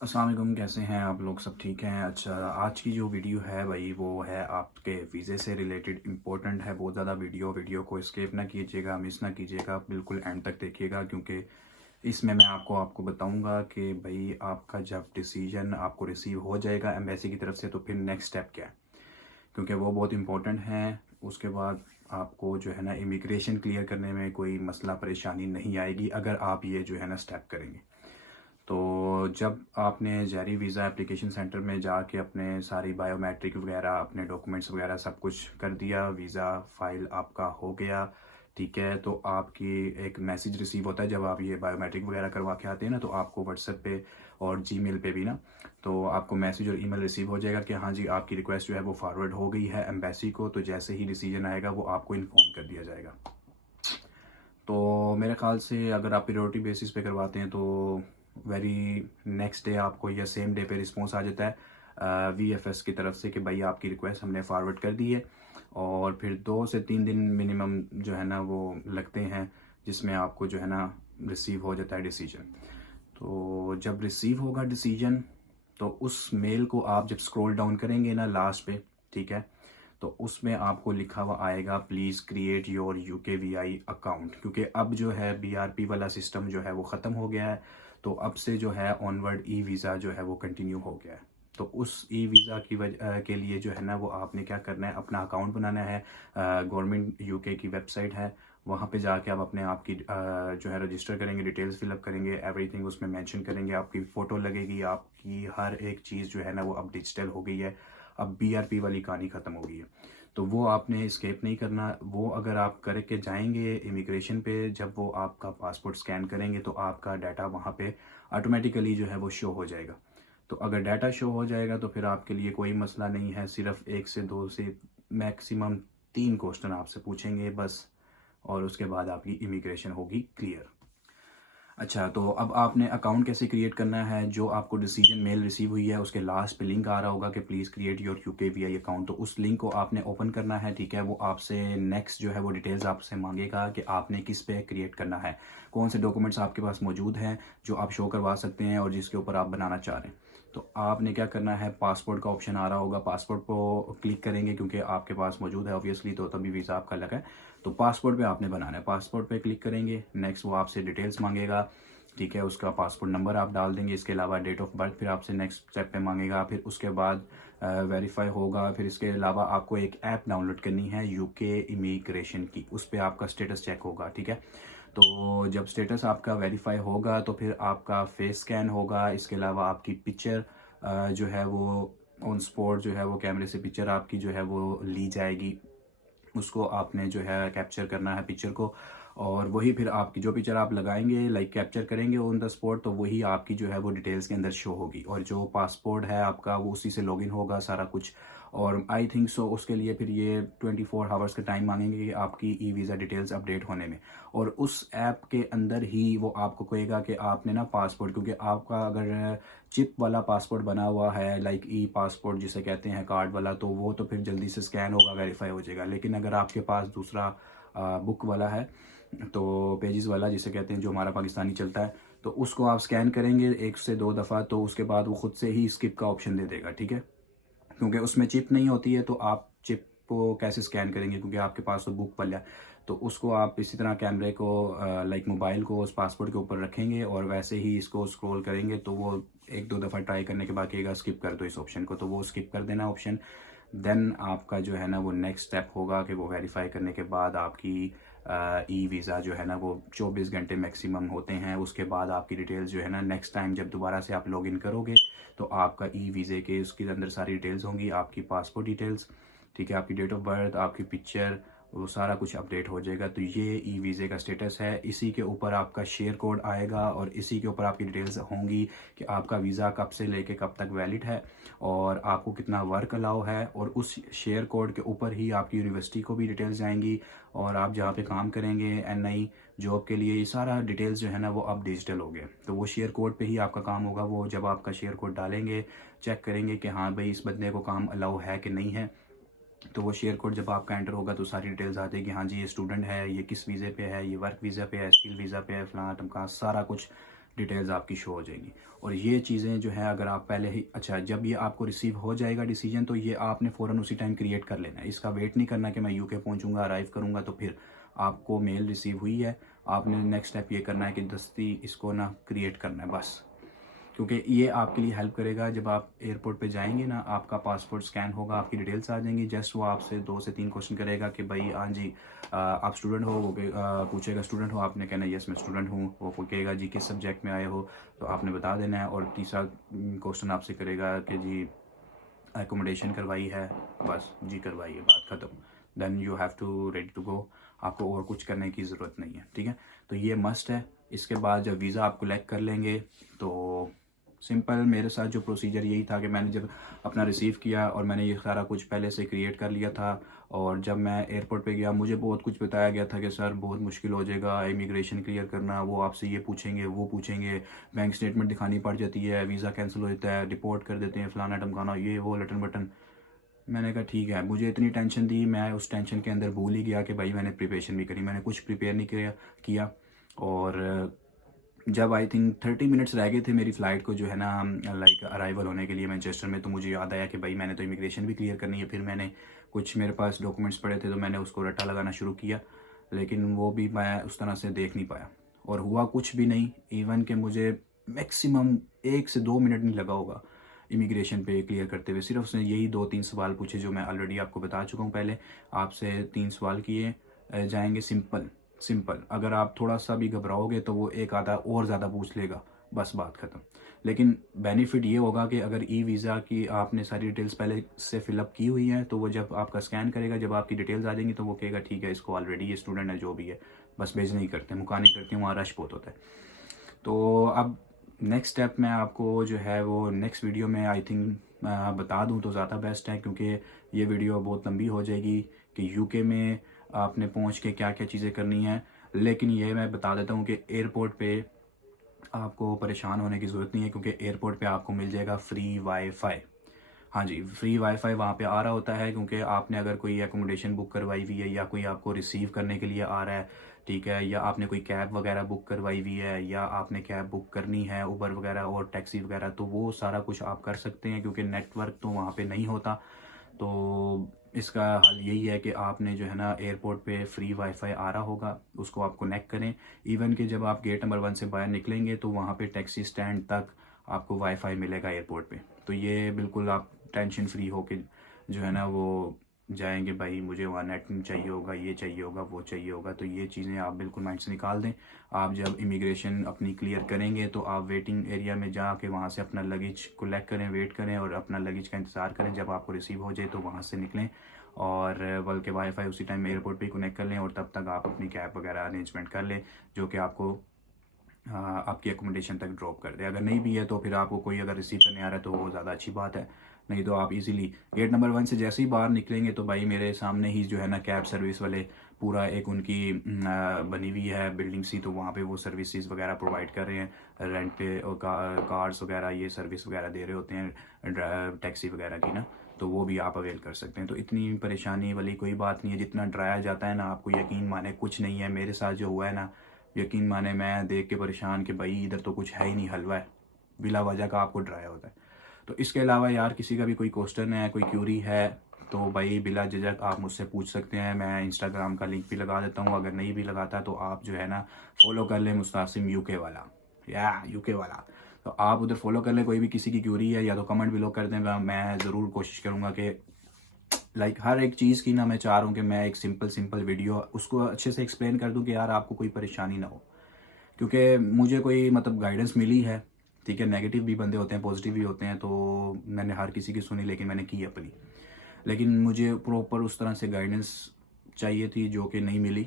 अस्सलाम वालेकुम, कैसे हैं आप लोग? सब ठीक हैं? अच्छा, आज की जो वीडियो है भाई वो है आपके वीज़े से रिलेटेड, इम्पोर्टेंट है बहुत ज़्यादा। वीडियो को स्किप ना कीजिएगा, मिस ना कीजिएगा, बिल्कुल एंड तक देखिएगा, क्योंकि इसमें मैं आपको बताऊंगा कि भाई आपका जब डिसीजन आपको रिसीव हो जाएगा एम्बेसी की तरफ से तो फिर नेक्स्ट स्टेप क्या है, क्योंकि वो बहुत इंपॉर्टेंट है। उसके बाद आपको जो है ना इमिग्रेशन क्लियर करने में कोई मसला परेशानी नहीं आएगी अगर आप ये जो है ना स्टेप करेंगे। तो जब आपने जारी वीज़ा एप्लीकेशन सेंटर में जाके अपने सारी बायोमेट्रिक वगैरह, अपने डॉक्यूमेंट्स वगैरह सब कुछ कर दिया, वीज़ा फाइल आपका हो गया, ठीक है, तो आपकी एक मैसेज रिसीव होता है जब आप ये बायोमेट्रिक वगैरह करवा के आते हैं ना, तो आपको व्हाट्सएप पे और जीमेल पे भी ना, तो आपको मैसेज और ईमेल रिसीव हो जाएगा कि हाँ जी आपकी रिक्वेस्ट जो है वो फॉरवर्ड हो गई है एम्बेसी को। तो जैसे ही डिसीजन आएगा वो आपको इन्फॉर्म कर दिया जाएगा। तो मेरे ख्याल से अगर आप प्रायोरिटी बेसिस पे करवाते हैं तो वेरी नेक्स्ट डे आपको या सेम डे पे रिस्पॉन्स आ जाता है वीएफएस की तरफ से कि भाई आपकी रिक्वेस्ट हमने फॉरवर्ड कर दी है। और फिर 2 से 3 दिन मिनिमम जो है ना वो लगते हैं, जिसमें आपको जो है ना रिसीव हो जाता है डिसीजन। तो जब रिसीव होगा डिसीजन, तो उस मेल को आप जब स्क्रॉल डाउन करेंगे ना लास्ट पे, ठीक है, तो उसमें आपको लिखा हुआ आएगा please create your UKVI account, क्योंकि अब जो है BRP वाला सिस्टम जो है वो ख़त्म हो गया है। तो अब से जो है ऑनवर्ड ई वीज़ा जो है वो कंटिन्यू हो गया है। तो उस ई वीज़ा की वजह के लिए जो है ना वो आपने क्या करना है, अपना अकाउंट बनाना है। गवर्नमेंट UK की वेबसाइट है, वहाँ पे जाके आप अपने आप की जो है रजिस्टर करेंगे, डिटेल्स फिलअप करेंगे, एवरीथिंग उसमें मेंशन करेंगे, आपकी फ़ोटो लगेगी, आपकी हर एक चीज़ जो है ना वो अब डिजिटल हो गई है। अब BRP वाली कहानी ख़त्म हो गई है। तो वो आपने स्केप नहीं करना। वो अगर आप करके जाएंगे इमिग्रेशन पे, जब वो आपका पासपोर्ट स्कैन करेंगे तो आपका डाटा वहाँ पे ऑटोमेटिकली जो है वो शो हो जाएगा। तो अगर डाटा शो हो जाएगा तो फिर आपके लिए कोई मसला नहीं है। सिर्फ 1 से 2 से मैक्सिमम 3 क्वेश्चन आपसे पूछेंगे बस, और उसके बाद आपकी इमिग्रेशन होगी क्लियर। अच्छा, तो अब आपने अकाउंट कैसे क्रिएट करना है? जो आपको डिसीजन मेल रिसीव हुई है उसके लास्ट पे लिंक आ रहा होगा कि please create your UKVI account, तो उस लिंक को आपने ओपन करना है, ठीक है। वो आपसे नेक्स्ट जो है वो डिटेल्स आपसे मांगेगा कि आपने किस पे क्रिएट करना है, कौन से डॉक्यूमेंट्स आपके पास मौजूद हैं जो आप शो करवा सकते हैं और जिसके ऊपर आप बनाना चाह रहे हैं। तो आपने क्या करना है, पासपोर्ट का ऑप्शन आ रहा होगा, पासपोर्ट को क्लिक करेंगे क्योंकि आपके पास मौजूद है ऑब्वियसली, तो तभी वीज़ा आपका लगा है। तो पासपोर्ट पे आपने बनाना है, पासपोर्ट पे क्लिक करेंगे, नेक्स्ट वो आपसे डिटेल्स मांगेगा, ठीक है, उसका पासपोर्ट नंबर आप डाल देंगे, इसके अलावा डेट ऑफ बर्थ फिर आपसे नेक्स्ट स्टेप पे मांगेगा, फिर उसके बाद वेरीफाई होगा। फिर इसके अलावा आपको एक ऐप डाउनलोड करनी है UK इमिग्रेशन की, उस पर आपका स्टेटस चेक होगा, ठीक है। तो जब स्टेटस आपका वेरीफाई होगा तो फिर आपका फेस स्कैन होगा, इसके अलावा आपकी पिक्चर जो है वो ऑन स्पॉट जो है वो कैमरे से पिक्चर आपकी जो है वो ली जाएगी, उसको आपने जो है कैप्चर करना है पिक्चर को। और वही फिर आपकी जो पिक्चर आप लगाएंगे लाइक कैप्चर करेंगे ऑन द स्पॉट, तो वही आपकी जो है वो डिटेल्स के अंदर शो होगी, और जो पासपोर्ट है आपका वो उसी से लॉगिन होगा सारा कुछ। और आई थिंक सो उसके लिए फिर ये 24 आवर्स का टाइम मांगेंगे कि आपकी ई वीज़ा डिटेल्स अपडेट होने में। और उस ऐप के अंदर ही वो आपको कहेगा कि आपने ना पासपोर्ट, क्योंकि आपका अगर चिप वाला पासपोर्ट बना हुआ है लाइक ई पासपोर्ट जिसे कहते हैं कार्ड वाला, तो वो तो फिर जल्दी से स्कैन होगा, वेरीफाई हो जाएगा। लेकिन अगर आपके पास दूसरा बुक वाला है, तो पेजेस वाला जिसे कहते हैं, जो हमारा पाकिस्तानी चलता है, तो उसको आप स्कैन करेंगे 1 से 2 दफ़ा, तो उसके बाद वो खुद से ही स्किप का ऑप्शन दे देगा, ठीक है। क्योंकि उसमें चिप नहीं होती है तो आप चिप को कैसे स्कैन करेंगे, क्योंकि आपके पास तो बुक वाला है। तो उसको आप इसी तरह कैमरे को लाइक मोबाइल को उस पासपोर्ट के ऊपर रखेंगे और वैसे ही इसको स्क्रॉल करेंगे, तो वो 1-2 दफ़ा ट्राई करने के बाद कहेगा स्किप कर दो इस ऑप्शन को, तो वो स्किप कर देना ऑप्शन। देन आपका जो है ना वो नेक्स्ट स्टेप होगा कि वो वेरीफाई करने के बाद आपकी ई वीज़ा जो है ना वो 24 घंटे मैक्सिमम होते हैं। उसके बाद आपकी डिटेल्स जो है ना नेक्स्ट टाइम जब दोबारा से आप लॉगिन करोगे तो आपका ई वीज़े के उसके अंदर सारी डिटेल्स होंगी, आपकी पासपोर्ट डिटेल्स, ठीक है, आपकी डेट ऑफ बर्थ, आपकी पिक्चर, वो सारा कुछ अपडेट हो जाएगा। तो ये ई वीज़े का स्टेटस है, इसी के ऊपर आपका शेयर कोड आएगा और इसी के ऊपर आपकी डिटेल्स होंगी कि आपका वीज़ा कब से लेके कब तक वैलिड है और आपको कितना वर्क अलाउ है। और उस शेयर कोड के ऊपर ही आपकी यूनिवर्सिटी को भी डिटेल्स जाएंगी, और आप जहाँ पे काम करेंगे NI जॉब के लिए, ये सारा डिटेल्स जो है ना वो अब डिजिटल हो गए। तो वो शेयर कोड पे ही आपका काम होगा। वो जब आपका शेयर कोड डालेंगे, चेक करेंगे कि हाँ भाई इस बंदे को काम अलाउ है कि नहीं है, तो वो शेयर कोड जब आपका एंटर होगा तो सारी डिटेल्स आ जाएगी, हाँ जी ये स्टूडेंट है, ये किस वीज़े पे है, ये वर्क वीज़ा पे है, स्किल वीज़ा पे है, फलाना टमका सारा कुछ डिटेल्स आपकी शो हो जाएंगी। और ये चीज़ें जो है अगर आप पहले ही, अच्छा जब ये आपको रिसीव हो जाएगा डिसीजन, तो ये आपने फ़ौरन उसी टाइम क्रिएट कर लेना है। इसका वेट नहीं करना कि मैं यूके पहुंचूंगा, अराइव करूंगा तो फिर आपको मेल रिसीव हुई है, आपने नेक्स्ट स्टेप ये करना है कि दस्ती इसको ना क्रिएट करना है बस। क्योंकि ये आपके लिए हेल्प करेगा। जब आप एयरपोर्ट पे जाएंगे ना, आपका पासपोर्ट स्कैन होगा, आपकी डिटेल्स आ जाएंगी। जस्ट वो आपसे 2 से 3 क्वेश्चन करेगा कि भाई हाँ जी आप स्टूडेंट हो, वो पूछेगा स्टूडेंट हो, आपने कहना यस मैं स्टूडेंट हूँ। वो कहेगा जी किस सब्जेक्ट में आए हो, तो आपने बता देना है। और तीसरा क्वेश्चन आपसे करेगा कि जी एकोमोडेशन करवाई है, बस जी करवाई है, बात ख़त्म। Then you have to ready to go. आपको और कुछ करने की ज़रूरत नहीं है, ठीक है। तो ये मस्ट है। इसके बाद जब वीज़ा आप कलेक्ट कर लेंगे तो सिंपल मेरे साथ जो प्रोसीजर यही था कि मैंने जब अपना रिसीव किया और मैंने ये सारा कुछ पहले से क्रिएट कर लिया था। और जब मैं एयरपोर्ट पे गया मुझे बहुत कुछ बताया गया था कि सर बहुत मुश्किल हो जाएगा इमिग्रेशन क्लियर करना, वो आपसे ये पूछेंगे वो पूछेंगे, बैंक स्टेटमेंट दिखानी पड़ जाती है, वीज़ा कैंसिल हो जाता है, डिपोर्ट कर देते हैं, फलाना टमकाना, ये वो लटन बटन। मैंने कहा ठीक है, मुझे इतनी टेंशन दी, मैं उस टेंशन के अंदर भूल ही गया कि भाई मैंने प्रिपरेशन भी करी। मैंने कुछ प्रिपेयर नहीं किया। और जब आई थिंक 30 मिनट्स रह गए थे मेरी फ़्लाइट को जो है ना लाइक अराइवल होने के लिए मैनचेस्टर में, तो मुझे याद आया कि भाई मैंने तो इमिग्रेशन भी क्लियर करनी है। फिर मैंने कुछ मेरे पास डॉक्यूमेंट्स पड़े थे तो मैंने उसको रट्टा लगाना शुरू किया, लेकिन वो भी मैं उस तरह से देख नहीं पाया और हुआ कुछ भी नहीं। इवन कि मुझे मैक्सिमम 1 से 2 मिनट नहीं लगा होगा इमिग्रेशन पे क्लियर करते हुए। सिर्फ उसने यही 2-3 सवाल पूछे जो मैं ऑलरेडी आपको बता चुका हूँ पहले। आपसे 3 सवाल किए जाएंगे, सिंपल सिंपल। अगर आप थोड़ा सा भी घबराओगे तो वो एक आधा और ज़्यादा पूछ लेगा, बस बात ख़त्म। लेकिन बेनिफिट ये होगा कि अगर ई वीज़ा की आपने सारी डिटेल्स पहले से फिलअप की हुई हैं तो वो जब आपका स्कैन करेगा, जब आपकी डिटेल्स आ जाएंगी तो वो कहेगा ठीक है इसको ऑलरेडी ये स्टूडेंट है जो भी है, बस भेज नहीं करते, मुका नहीं करते, वहाँ रश बहुत होता है। तो अब नेक्स्ट स्टेप मैं आपको जो है वो नेक्स्ट वीडियो में आई थिंक बता दूं तो ज़्यादा बेस्ट है, क्योंकि ये वीडियो बहुत लंबी हो जाएगी कि यूके में आपने पहुंच के क्या क्या चीज़ें करनी है। लेकिन ये मैं बता देता हूँ कि एयरपोर्ट पे आपको परेशान होने की ज़रूरत नहीं है, क्योंकि एयरपोर्ट पे आपको मिल जाएगा फ्री वाईफाई। हाँ जी, फ्री वाईफाई वहाँ पे आ रहा होता है, क्योंकि आपने अगर कोई एकोमोडेशन बुक करवाई हुई है या कोई आपको रिसीव करने के लिए आ रहा है, ठीक है, या आपने कोई कैब वगैरह बुक करवाई हुई है या आपने कैब बुक करनी है, उबर वगैरह और टैक्सी वगैरह, तो वो सारा कुछ आप कर सकते हैं, क्योंकि नेटवर्क तो वहाँ पे नहीं होता। तो इसका हल यही है कि आपने जो है ना एयरपोर्ट पे फ्री वाईफाई आ रहा होगा, उसको आप कनेक्ट करें। इवन कि जब आप गेट नंबर 1 से बाहर निकलेंगे तो वहाँ पे टैक्सी स्टैंड तक आपको वाईफाई मिलेगा एयरपोर्ट पे। तो ये बिल्कुल आप टेंशन फ्री होके जो है ना वो जाएंगे, भाई मुझे वहाँ नेट चाहिए होगा, ये चाहिए होगा, वो चाहिए होगा। तो ये चीज़ें आप बिल्कुल माइंड से निकाल दें। आप जब इमिग्रेशन अपनी क्लियर करेंगे तो आप वेटिंग एरिया में जाके वहाँ से अपना लगेज कलेक्ट करें, वेट करें और अपना लगेज का इंतज़ार करें। जब आपको रिसीव हो जाए तो वहाँ से निकलें और बल्कि वाईफाई उसी टाइम एयरपोर्ट पे कनेक्ट कर लें और तब तक आप अपनी कैब वगैरह अरेंजमेंट कर लें जो कि आपको आपकी एकोमोडेशन तक ड्रॉप कर दे। अगर नहीं भी है तो फिर आपको कोई अगर रिसीव करने आ रहा है तो वो ज़्यादा अच्छी बात है, नहीं तो आप इजीली गेट नंबर 1 से जैसे ही बाहर निकलेंगे तो भाई मेरे सामने ही जो है ना कैब सर्विस वाले पूरा एक उनकी बनी हुई है बिल्डिंग सी, तो वहाँ पे वो सर्विसेज वगैरह प्रोवाइड कर रहे हैं, रेंट पे और कार्स वगैरह ये सर्विस वगैरह दे रहे होते हैं टैक्सी वगैरह की ना, तो वो भी आप अवेल कर सकते हैं। तो इतनी परेशानी वाली कोई बात नहीं है, जितना डराया जाता है ना, आपको यकीन माने कुछ नहीं है। मेरे साथ जो हुआ है ना, यकीन माने मैं देख के परेशान कि भाई इधर तो कुछ है ही नहीं, हलवा है, बिला वजह का आपको डराया होता है। तो इसके अलावा यार किसी का भी कोई क्वेश्चन है, कोई क्यूरी है तो भाई बिला झिझक आप मुझसे पूछ सकते हैं। मैं इंस्टाग्राम का लिंक भी लगा देता हूँ, अगर नहीं भी लगाता तो आप जो है ना फॉलो कर लें मुस्तासिम यूके वाला, या यूके वाला, तो आप उधर फॉलो कर लें। कोई भी किसी की क्यूरी है या तो कमेंट बिलो कर दें, मैं ज़रूर कोशिश करूँगा कि लाइक हर एक चीज़ की ना मैं चाह रहा हूँ कि मैं एक सिंपल वीडियो उसको अच्छे से एक्सप्लेन कर दूँ कि यार आपको कोई परेशानी ना हो। क्योंकि मुझे कोई मतलब गाइडेंस मिली है, ठीक है, नेगेटिव भी बंदे होते हैं, पॉजिटिव भी होते हैं, तो मैंने हर किसी की सुनी लेकिन मैंने की अपनी। लेकिन मुझे प्रॉपर उस तरह से गाइडेंस चाहिए थी जो कि नहीं मिली,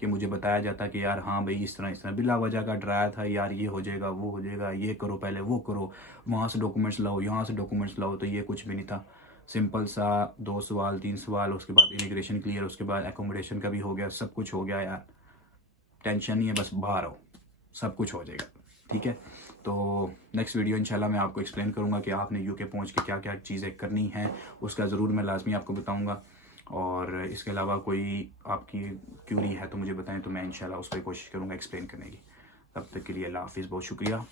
कि मुझे बताया जाता कि यार हाँ भाई इस तरह बिला वजह का डराया था, यार ये हो जाएगा वो हो जाएगा, ये करो पहले वो करो, वहाँ से डॉक्यूमेंट्स लाओ यहाँ से डॉक्यूमेंट्स लाओ। तो ये कुछ भी नहीं था, सिंपल सा 2 सवाल 3 सवाल, उसके बाद इमिग्रेशन क्लियर, उसके बाद एकोमोडेशन का भी हो गया, सब कुछ हो गया यार, टेंशन नहीं है, बस बाहर आओ सब कुछ हो जाएगा, ठीक है। तो नेक्स्ट वीडियो इंशाल्लाह मैं आपको एक्सप्लेन करूंगा कि आपने यूके पहुंच के क्या क्या चीज़ें करनी हैं, उसका ज़रूर मैं लाजमी आपको बताऊंगा। और इसके अलावा कोई आपकी क्यूरी है तो मुझे बताएं, तो मैं इंशाल्लाह उस पर कोशिश करूंगा एक्सप्लेन करने की। तब तक के लिए अल्लाह हाफिज़, बहुत शुक्रिया।